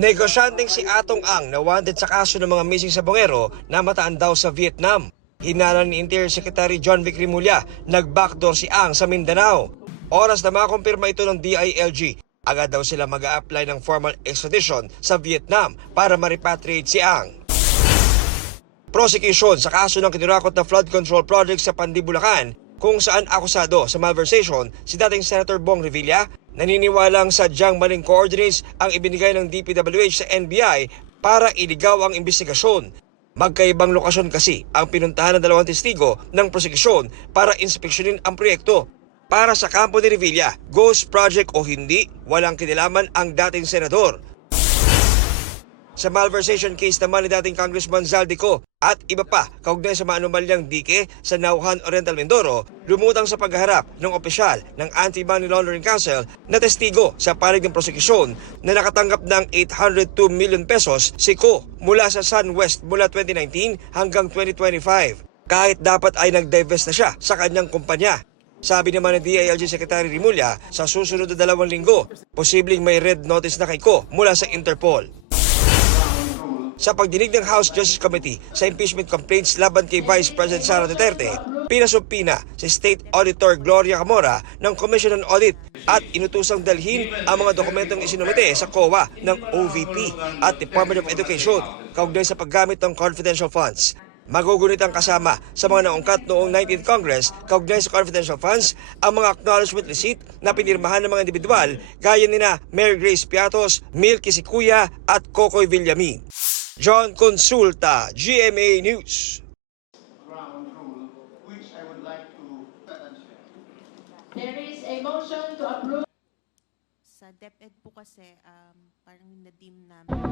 Negosyanteng si Atong Ang na wanted sa kaso ng mga missing sabongero na mataan daw sa Vietnam. Hinala ni Interior Secretary John Vic Rimulya, nag-backdoor si Ang sa Mindanao. Oras na makumpirma ito ng DILG, agad daw sila mag-a-apply ng formal extradition sa Vietnam para ma-repatriate si Ang. Prosecution sa kaso ng kinurakot na flood control project sa Pandi, Bulacan, kung saan akusado sa malversation si dating Senator Bong Revilla, naniniwalang sadyang maling coordinates ang ibinigay ng DPWH sa NBI para iligaw ang investigasyon. Magkaibang lokasyon kasi ang pinuntahan ng dalawang testigo ng prosekusyon para inspeksyonin ang proyekto. Para sa kampo ni Revilla, ghost project o hindi, walang kinalaman ang dating senador. Sa malversation case naman ni dating Congressman Zaldico at iba pa kaugnay sa maanumalyang dike sa Nauhan Oriental Mindoro, lumutang sa pagharap ng opisyal ng Anti-Money Laundering Council na testigo sa panig ng prosekusyon na nakatanggap ng 802 million pesos siko mula sa SunWest mula 2019 hanggang 2025. Kahit dapat ay nag-divest na siya sa kanyang kumpanya. Sabi naman ng DILG Secretary Rimulya, sa susunod na 2 linggo, posibleng may red notice na kay Ko mula sa Interpol. Sa pagdinig ng House Justice Committee sa impeachment complaints laban kay Vice President Sara Duterte, pinasumpina si State Auditor Gloria Camora ng Commission on Audit at inutusang dalhin ang mga dokumentong isinumite sa COA ng OVP at Department of Education kaugnay sa paggamit ng confidential funds. Magugunit ang kasama sa mga naungkat noong 19th Congress kaugnay sa confidential funds ang mga acknowledgement receipt na pinirmahan ng mga individual gaya nina Mary Grace Piatos, Milky Sikuya at Kokoy Villamin. John Consulta, GMA News. There is a motion to approve. Sa DepEd po kasi parang na-deem namin